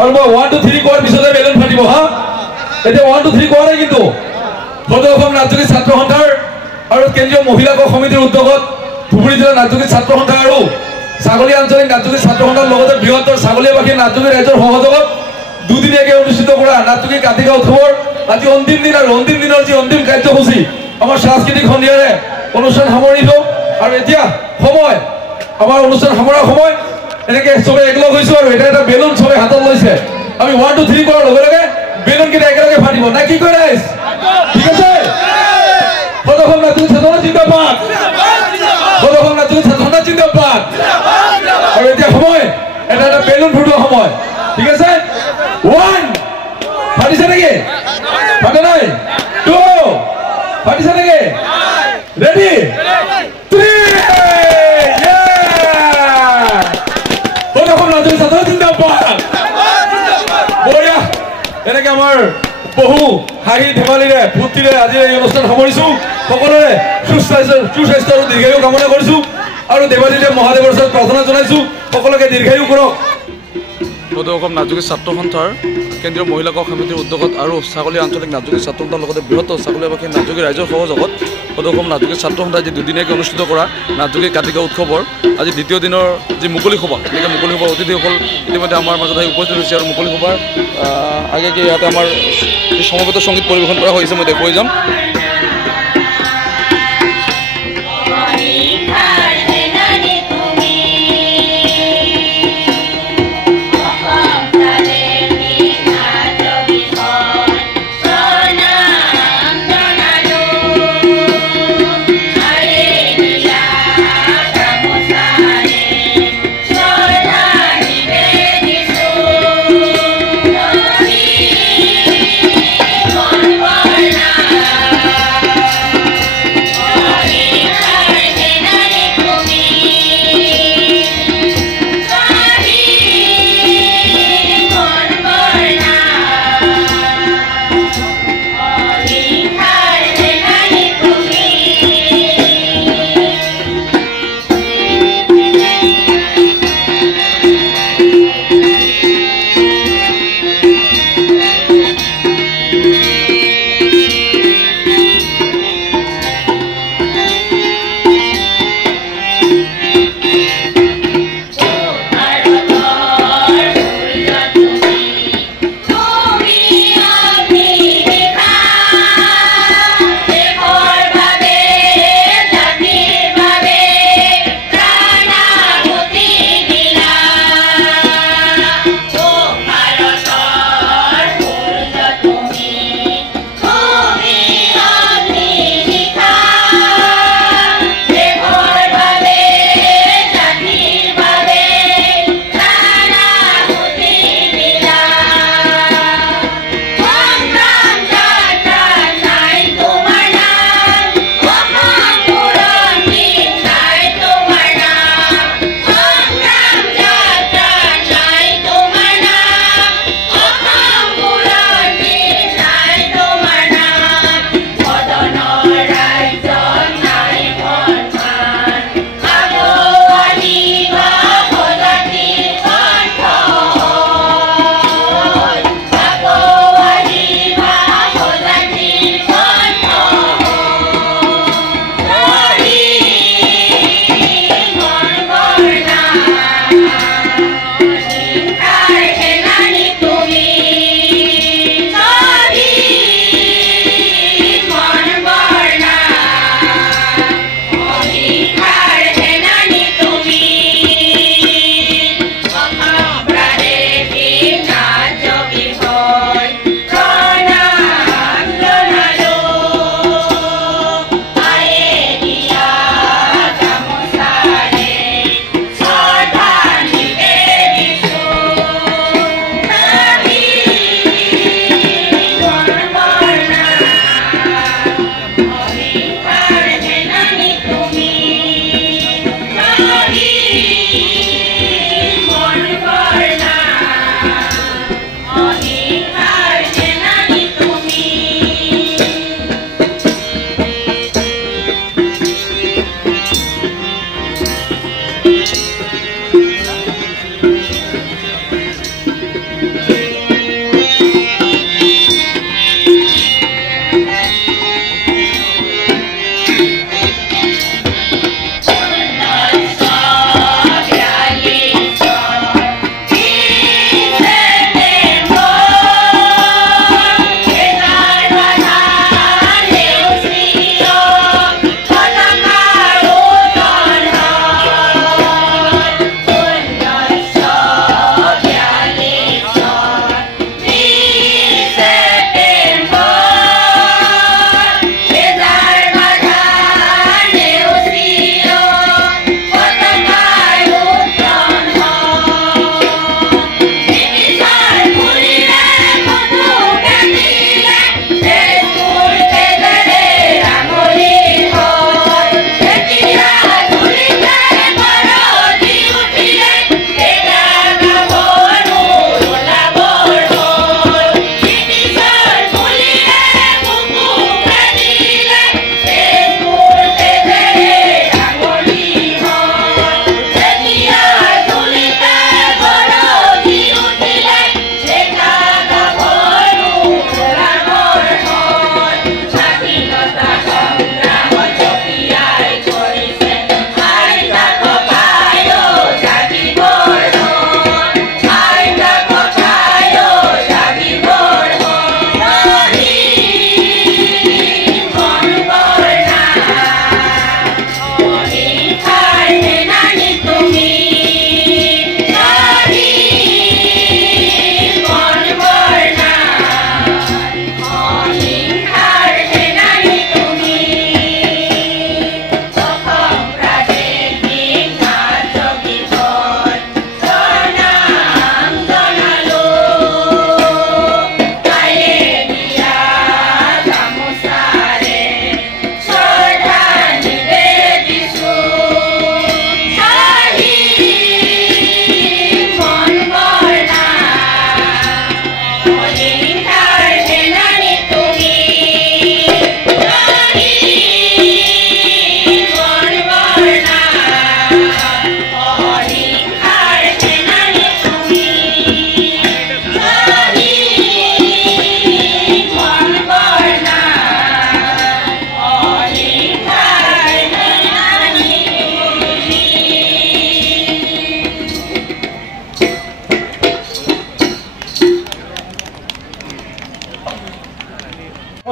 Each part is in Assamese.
আৰু মই 1 2 3 কোৱাৰ পিছতে বেলুন ফাটিব হা এতিয়া 1 2 3 কোৱা নাই কিন্তু সদৌ অসম নাট্যগীত ছাত্ৰ সন্থাৰ আৰু কেন্দ্ৰীয় মহিলা সমিতিৰ উদ্যোগত ধুবুৰী জিলা নাট্যগীত ছাত্ৰ সন্থা আৰু ছাগলী আঞ্চলিক নাট্যগীত ছাত্ৰ সন্থাৰ লগতে বৃহত্তৰ ছাগলীয়াবাসী নাট্যগীত ৰাইজৰ সহযোগত দুদিনীয়াকৈ অনুষ্ঠিত কৰা নাট্যগীত কাতিকা উৎসৱৰ আজি অন্তিম দিন আৰু অন্তিম দিনৰ যি অন্তিম কাৰ্যসূচী আমাৰ সাংস্কৃতিক সন্ধিয়াৰে অনুষ্ঠান সামৰিলো আৰু এতিয়া সময় আমাৰ অনুষ্ঠান সামৰাৰ সময় এনেকৈ চবে একলগ হৈছো আৰু এটা বেলুন চবে হাতত লৈছে আমি 1 2 3 কৰাৰ লগে লগে বেলুন কেইটা একেলগে ফাটিব না কি কৈ ৰাইজ ঠিক আছে সদৌ অসম নাট্যগীত ছাত্ৰ সন্থা জিন্দাবাদ সদৌ অসম নাট্যগীত ছাত্ৰ সন্থা জিন্দাবাদ আৰু এতিয়া সময় এটা বেলুন ফুটোৱা সময় ঠিক আছে 1 ফাটিছে নেকি ফাটা নাই 2 ফাটিছে নেকি ৰেডি 3 সদৌ অসম নাট্যগীত ছাত্ৰ সন্থা জিন্দাবাদ বঢ়িয়া এনেকৈ আমাৰ বহু হাঁহি ধেমালিৰে ফূৰ্তিৰে আজি এই অনুষ্ঠান সামৰিছো সকলোৰে সুস্বাস্থ্য আৰু দীৰ্ঘায়ু কামনা কৰিছো আৰু দেৱাদিদেৱ মহাদেৱৰ ওচৰত প্ৰাৰ্থনা জনাইছো সকলোকে দীৰ্ঘায়ু কৰক সদৌ অসম নাট্যগীত ছাত্ৰ সন্থাৰ কেন্দ্ৰীয় মহিলা সমিতিৰ উদ্যোগত আৰু ছাগলী আঞ্চলিক নাট্যগীত ছাত্ৰ সন্থাৰ লগতে বৃহত্তৰ ছাগলীয়াবাসী নাট্যগীত ৰাইজৰ সহযোগত সদৌ অসম নাট্যগীত ছাত্ৰ সন্থাই আজি দুদিনীয়াকৈ অনুষ্ঠিত কৰা নাট্যগীত কাতিকা উৎসৱৰ আজি দ্বিতীয় দিনৰ যি মুকলি সভা এনেকৈ মুকলি সভাৰ অতিথিসকল ইতিমধ্যে আমাৰ মাজত আহি উপস্থিত হৈছে আৰু মুকলি সভাৰ আগে ইয়াতে আমাৰ সমবেত সংগীত পৰিৱেশন কৰা হৈছে মই দেখুৱাই যাম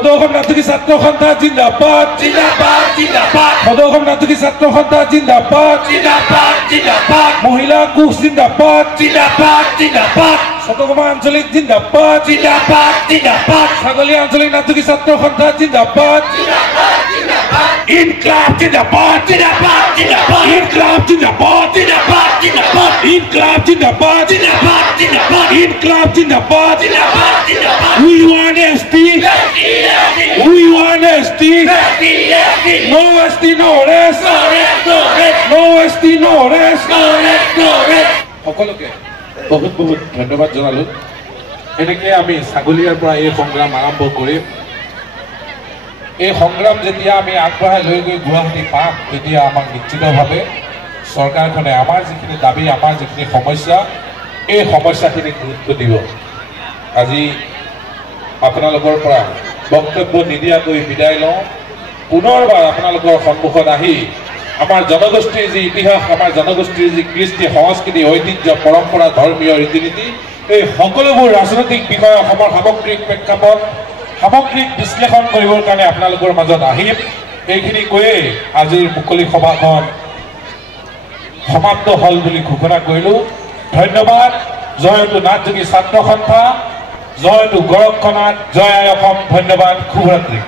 সদৌ অসম নাট্যকী ছাত্ৰ সন্থা জিন্দাবাদ জিন্দাবাদ জিন্দাবাদ সদৌ অসম নাট্যকী ছাত্ৰ সন্থা জিন্দাবাদ জিন্দাবাদ জিন্দাবাদ মহিলা কোষ জিন্দাবাদ জিন্দাবাদ জিন্দাবাদ চট্টগ্ৰাম আঞ্চলিক জিন্দাবাদ জিন্দাবাদ জিন্দাবাদ ছাগলীয়া আঞ্চলিক নাট্যকী ছাত্ৰ সন্থা জিন্দাবাদ ইনকলাব জিন্দাবাদ জিন্দাবাদ জিন্দাবাদ ইনকলাব জিন্দাবাদ জিন্দাবাদ জিন্দাবাদ ইনকলাব জিন্দাবাদ জিন্দাবাদ জিন্দাবাদ ইনকলাব জিন্দাবাদ জিন্দাবাদ জিন্দাবাদ We want ST. We want ST. No ST, no rest. No ST, no rest. সকলোকে বহুত বহুত ধন্যবাদ জনালো এনেকৈ আমি ছাগলীয়াৰ পৰা এই সংগ্ৰাম আৰম্ভ কৰিম এই সংগ্ৰাম যেতিয়া আমি আগবঢ়াই লৈ গৈ গুৱাহাটী পাম তেতিয়া আমাক নিশ্চিতভাৱে চৰকাৰখনে আমাৰ যিখিনি দাবী আমাৰ যিখিনি সমস্যা এই সমস্যাখিনিক গুৰুত্ব দিব আজি আপোনালোকৰ পৰা বক্তব্য নিদিয়াকৈ বিদায় লওঁ পুনৰবাৰ আপোনালোকৰ সন্মুখত আহি আমাৰ জনগোষ্ঠীৰ যি ইতিহাস আমাৰ জনগোষ্ঠীৰ যি কৃষ্টি সংস্কৃতি ঐতিহ্য পৰম্পৰা ধৰ্মীয় ৰীতি নীতি এই সকলোবোৰ ৰাজনৈতিক বিষয় অসমৰ সামগ্ৰিক প্ৰেক্ষাপট সামগ্ৰিক বিশ্লেষণ কৰিবৰ কাৰণে আপোনালোকৰ মাজত আহিম এইখিনি কৈয়ে আজিৰ মুকলি সভাখন সমাপ্ত হ'ল বুলি ঘোষণা কৰিলোঁ ধন্যবাদ জয়তু নাট্যকী ছাত্ৰ সন্থা জয়তু গৰক্ষনাথ জয় আই অসম ধন্যবাদ শুভৰাত্ৰি